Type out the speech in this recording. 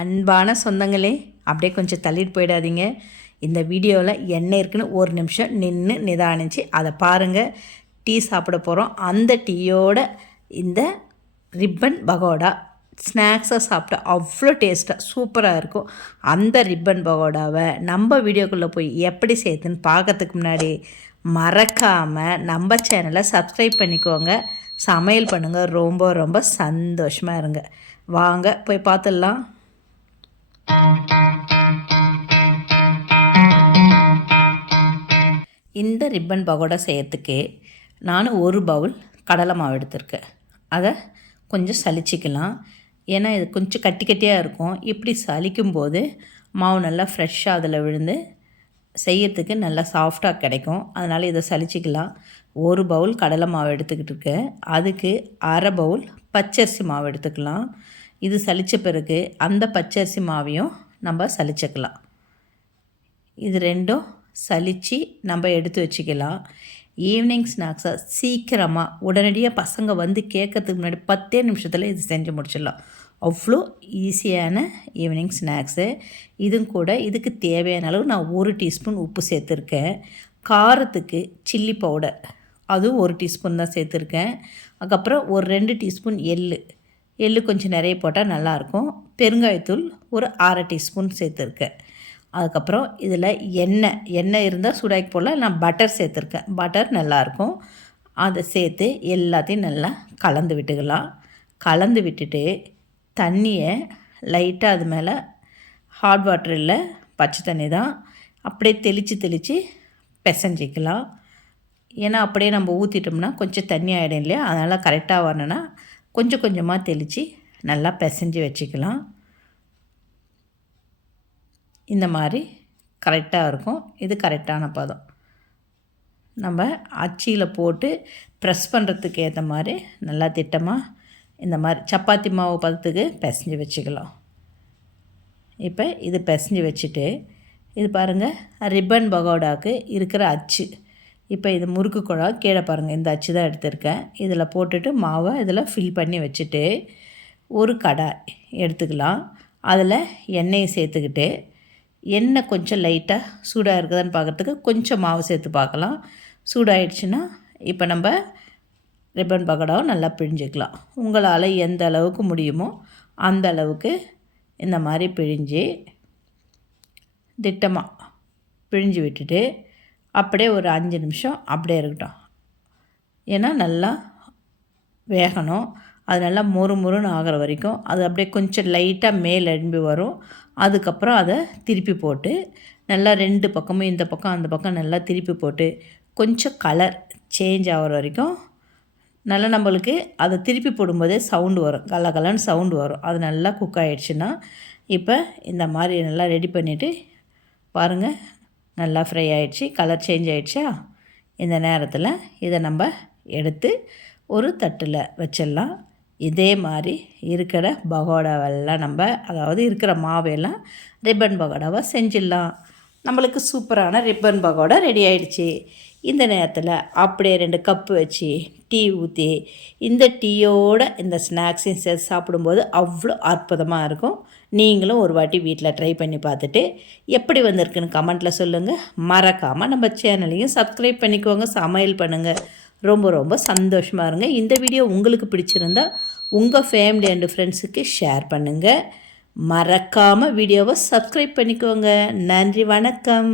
அன்பான சொந்தங்களே அப்படியே கொஞ்சம் தள்ளிட்டு போயிடாதீங்க. இந்த வீடியோவில் என்ன இருக்குன்னு ஒரு நிமிஷம் நின்று நிதானிச்சு அதை பாருங்கள் டீ சாப்பிட போகிறோம் அந்த டீயோட இந்த ரிப்பன் பகோடா ஸ்நாக்ஸாக சாப்பிட்டா அவ்வளோ டேஸ்ட்டாக சூப்பராக இருக்கும். அந்த ரிப்பன் பகோடாவை நம்ம வீடியோக்குள்ளே போய் எப்படி சேர்த்துன்னு பார்க்கறதுக்கு முன்னாடி மறக்காமல் நம்ம சேனலை சப்ஸ்கிரைப் பண்ணிக்கோங்க. சமையல் பண்ணுங்கள் ரொம்ப ரொம்ப சந்தோஷமாக இருங்க. வாங்க போய் பார்த்துடலாம். இந்த ரிப்பன் பகோடா செய்யறதுக்கு நான் ஒரு பவுல் கடலை மாவு எடுத்திருக்கேன். அதை கொஞ்சம் சலிச்சிக்கலாம் ஏன்னா இது கொஞ்சம் கட்டி கட்டியாக இருக்கும். இப்படி சலிக்கும் போது மாவு நல்லா ஃப்ரெஷ்ஷாக அதில் விழுந்து செய்யறதுக்கு நல்லா சாஃப்டாக கிடைக்கும். அதனால் இதை சலிச்சிக்கலாம் ஒரு பவுல் கடலை மாவு எடுத்துக்கிட்டு இருக்கேன். அதுக்கு அரை பவுல் பச்சரிசி மாவு எடுத்துக்கலாம். இது சலித்த பிறகு அந்த பச்சரிசி மாவையும் நம்ம சலிச்சுக்கலாம் இது ரெண்டும் சலித்து நம்ம எடுத்து வச்சுக்கலாம். ஈவினிங் ஸ்நாக்ஸை சீக்கிரமாக உடனடியாக பசங்க வந்து கேட்கறதுக்கு முன்னாடி பத்தே நிமிஷத்தில் இது செஞ்சு முடிச்சிடலாம். அவ்வளோ ஈஸியான ஈவினிங் ஸ்நாக்ஸு இதுவும் கூட இதுக்கு தேவையான அளவு நான் ஒரு டீஸ்பூன் உப்பு சேர்த்துருக்கேன். காரத்துக்கு சில்லி பவுடர் அதுவும் ஒரு டீஸ்பூன் தான் சேர்த்துருக்கேன். அதுக்கப்புறம் ஒரு ரெண்டு டீஸ்பூன் எள்ளு. எள் கொஞ்சம் நிறைய போட்டால் நல்லாயிருக்கும் பெருங்காயத்தூள் ஒரு அரை டீஸ்பூன் சேர்த்துருக்கேன். அதுக்கப்புறம் இதில் எண்ணெய் எண்ணெய் இருந்தால் சூடாக்கி போடலாம். நான் பட்டர் சேர்த்துருக்கேன். பட்டர் நல்லாயிருக்கும். அதை சேர்த்து எல்லாத்தையும் நல்லா கலந்து விட்டுக்கலாம். கலந்து விட்டுட்டு தண்ணியை லைட்டாக அது மேலே ஹாட் வாட்டர் இல்லை பச்சை தண்ணி தான் அப்படியே தெளித்து தெளித்து பிசைஞ்சிக்கலாம். ஏன்னா அப்படியே நம்ம ஊற்றிட்டோம்னா கொஞ்சம் தண்ணி ஆகிடும் இல்லையா? அதனால் கரெக்டாக வரணுன்னா கொஞ்சம் கொஞ்சமாக தெளித்து நல்லா பிசைஞ்சு வச்சுக்கலாம். இந்த மாதிரி கரெக்டாக இருக்கும். இது கரெக்டான பதம். நம்ம அச்சியில் போட்டு ப்ரெஸ் பண்ணுறதுக்கு ஏற்ற மாதிரி நல்லா திட்டமாக இந்த மாதிரி சப்பாத்தி மாவு பதத்துக்கு பிசைஞ்சு வச்சுக்கலாம். இப்போ இது பிசைஞ்சு வச்சுட்டு இது பாருங்கள் ரிப்பன் பகோடாவுக்கு இருக்கிற அச்சு. இப்போ இது முறுக்கு குழா கீழே பாருங்கள் இந்த அச்சு தான் எடுத்திருக்கேன். இதில் போட்டுட்டு மாவை இதில் ஃபில் பண்ணி வச்சுட்டு ஒரு கடாய் எடுத்துக்கலாம். அதில் எண்ணெயை சேர்த்துக்கிட்டு எண்ணெய் கொஞ்சம் லைட்டாக சூடாக இருக்குதான்னு பார்க்குறதுக்கு கொஞ்சம் மாவு சேர்த்து பார்க்கலாம். சூடாயிடுச்சுன்னா இப்போ நம்ம ரிப்பன் பக்கடாவும் நல்லா பிழிஞ்சிக்கலாம். உங்களால் எந்த அளவுக்கு முடியுமோ அந்த அளவுக்கு இந்த மாதிரி பிழிஞ்சு திட்டமாக பிழிஞ்சு விட்டுட்டு அப்படியே ஒரு அஞ்சு நிமிஷம் அப்படியே இருக்கட்டும். ஏன்னா நல்லா வேகணும். அது நல்லா மொறு மொறுன்னு ஆகிற வரைக்கும் அது அப்படியே கொஞ்சம் லைட்டாக மேல் எழும்பி வரும். அதுக்கப்புறம் அதை திருப்பி போட்டு நல்லா ரெண்டு பக்கமும் இந்த பக்கம் அந்த பக்கம் நல்லா திருப்பி போட்டு கொஞ்சம் கலர் சேஞ்ச் ஆகிற வரைக்கும் நல்லா நம்மளுக்கு அதை திருப்பி போடும்போதே சவுண்டு வரும். கல கலன்னு சவுண்டு வரும். அது நல்லா குக் ஆகிடுச்சுன்னா இப்போ இந்த மாதிரி நல்லா ரெடி பண்ணிவிட்டு பாருங்கள் நல்லா ஃப்ரை ஆகிடுச்சு கலர் சேஞ்ச் ஆகிடுச்சா இந்த நேரத்தில் இதை நம்ம எடுத்து ஒரு தட்டில் வச்சிடலாம். இதே மாதிரி இருக்கிற பகோடாவெல்லாம் நம்ம அதாவது இருக்கிற மாவையெல்லாம் ரிப்பன் பகோடாவை செஞ்சிடலாம். நம்மளுக்கு சூப்பரான ரிப்பன் பகோடா ரெடி ஆயிடுச்சு. இந்த நேரத்தில் அப்படியே ரெண்டு கப்பு வச்சு டீ ஊற்றி இந்த டீயோட இந்த ஸ்நாக்ஸையும் சேர்த்து சாப்பிடும்போது அவ்வளோ அற்புதமாக இருக்கும். நீங்களும் ஒரு வாட்டி வீட்டில் ட்ரை பண்ணி பார்த்துட்டு எப்படி வந்திருக்குன்னு கமெண்ட்டில் சொல்லுங்கள் மறக்காமல் நம்ம சேனலையும் சப்ஸ்கிரைப் பண்ணிக்கோங்க சமையல் பண்ணுங்கள் ரொம்ப ரொம்ப சந்தோஷமாக இருங்க. இந்த வீடியோ உங்களுக்கு பிடிச்சிருந்தா உங்கள் ஃபேமிலி அண்டு ஃப்ரெண்ட்ஸுக்கு ஷேர் பண்ணுங்கள் மறக்காமல் வீடியோவை சப்ஸ்கிரைப் பண்ணிக்கோங்க. நன்றி வணக்கம்.